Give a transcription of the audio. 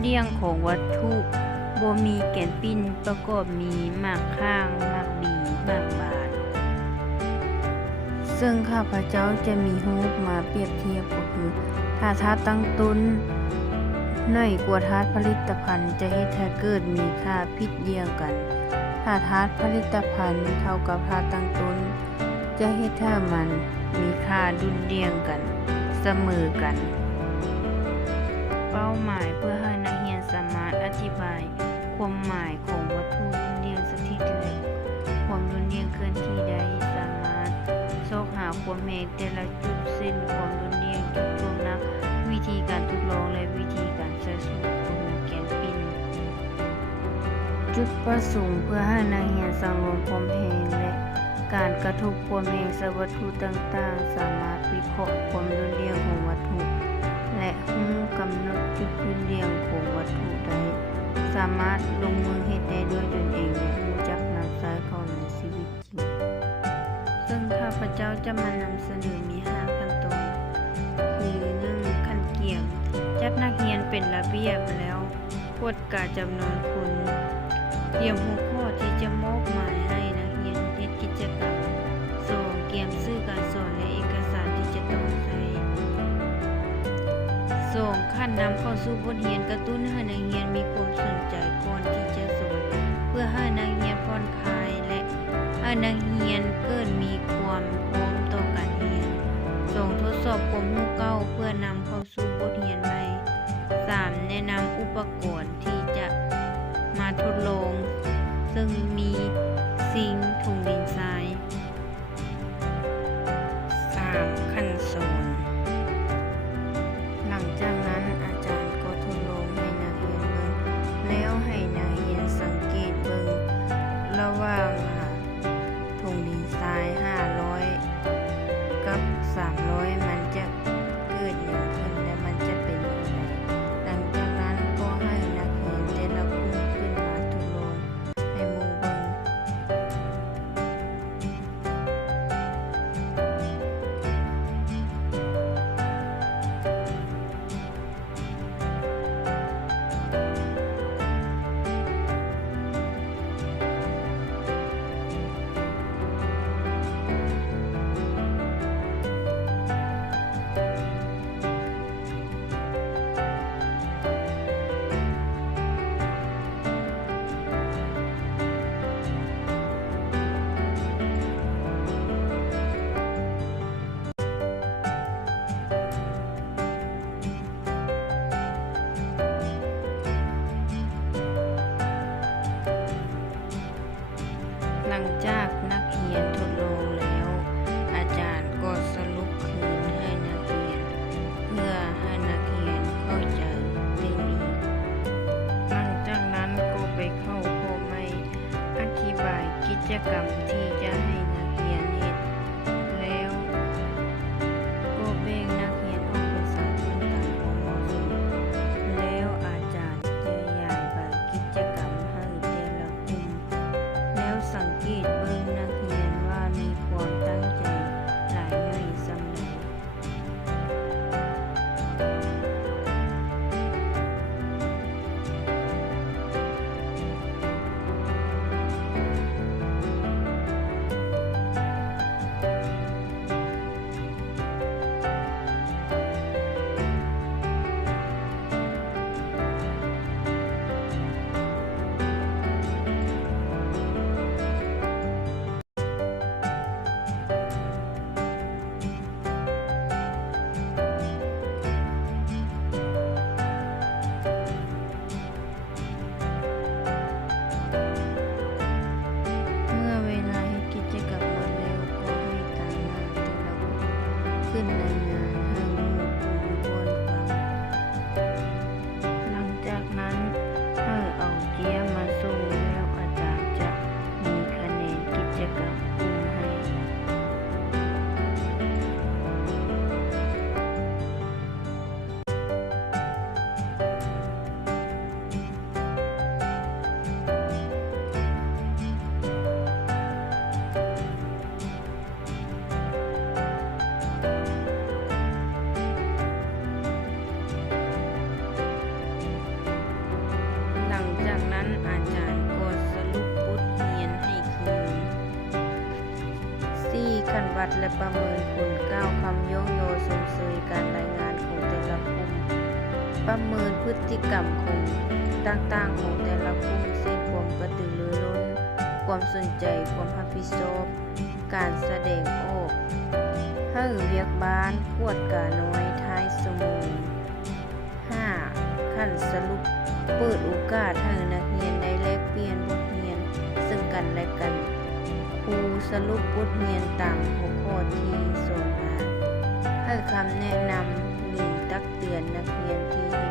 เรียงของวัตถุบ่มีแก่นปิ้นประกอบมีหมากข้างหมากบีหมากบานซึ่งข้าพเจ้าจะมีรูปมาเปรียบเทียบก็คือถ้าธาตุตั้งต้นน้อยกว่าธาตุผลิตภัณฑ์จะเฮ็ดให้เกิดมีค่าผิดเยียงกันถ้าธาตุผลิตภัณฑ์เท่ากับธาตุตั้งต้นจะเฮ็ดให้มันมีค่าดุลเรียงกันเสมอกันเป้าหมายเพื่อให้นักเรียนสามารถอธิบายความหมายของวัตถุดุลเรียงสถิตและความดุลเรียงเคลื่อนที่ได้สามารถซอกหาความแม้แต่ละจุดเส้นความดุลเรียงจุดรวมนักวิธีการทดลองและวิธีการใช้สูตรของแกนปิ้นจุดประสงค์เพื่อให้นักเรียนสำรวมความแรงและการกระทบความแรงใส่วัตถุต่างๆสามารถวิเคราะห์ความดุลเรียงของวัตถุและรู้กำหนดจุดดุลเรียงของวัตถุได้สามารถลงมือเฮ็ดได้ด้วยตนเองและรู้จักนำใช้เข้าในชีวิตจริงซึ่งข้าพเจ้าจะมานำเสนอมี5ขั้นตอนคือ1ขั้นเกี่ยงจัดนักเรียนเป็นระเบียบแล้วกฎการจำนวนคนเตรียมหัวข้อที่จะมอบหมายให้นักเรียนเฮ็ดกิจกรรม2เตรียมสื่อการสอนและเอกสารที่จะต้องใช้2ขั้นนำเข้าสู่บทเรียนกระตุ้นให้นักเรียนมีความสนใจก่อนที่จะสอนเพื่อให้นักเรียนผ่อนคลายและให้นักเรียนเกิดมีความพร้อมต่อการเรียน2ทดสอบความรู้เก่าเพื่อนำเข้าสู่บทเรียนใหม่3แนะนำอุปกรณ์ที่จะมาทดลองซึ่งมีซิงค์ถุงดินทราย3ขั้นสอนหลังจากนั้นอาจารย์ก็ทดลองให้นักเรียนเบิ่งแล้วให้นักเรียนสังเกตเบิ่งระหว่างถุงดินทราย500กับ300มันจะเกิดหยังขึ้นและมันจะเป็นอย่างไรหลังจากนั้นก็ให้นักเรียนแต่ละกลุ่มขึ้นมาทดลองให้หมู่เบิ่งหลังจากนักเรียนทดลองแล้วอาจารย์ก็สรุปคืนให้นักเรียนเพื่อให้นักเรียนเข้าใจเรื่องนี้หลังจากนั้นก็ไปเข้าข้อไม่อธิบายกิจกรรมที่จะให้นักเรียนเฮ็ดแล้วก็แบ่งนักเรียนออกเป็น3กลุ่มตามความเหมาะสมแล้วอาจารย์จะย้ายไปกิจกรรมให้แต่ละกลุ่มแล้วสังเกตเบิ่งนักเรียนว่ามีความตั้งใจหลายน้อยส่ำใด วัดและประเมินผลกล่าวคำย่องโยชมเชยการรายงานของแต่ละกลุ่มประเมินพฤติกรรมของต่างๆของแต่ละกลุ่มเช่นความกระตือรือร้นความสนใจความรับผิดชอบการแสดงออกให้เวียกบ้านขวดกาน้อยท้ายสมง 5. ขั้นสรุปเปิดโอกาสให้นักเรียนได้แลกเปลี่ยนบทเรียนซึ่งกันและกันครูสรุปบทเรียนตามหัวข้อที่ส่งมาให้คำแนะนำหรือตักเตือนนักเรียนที่เห็น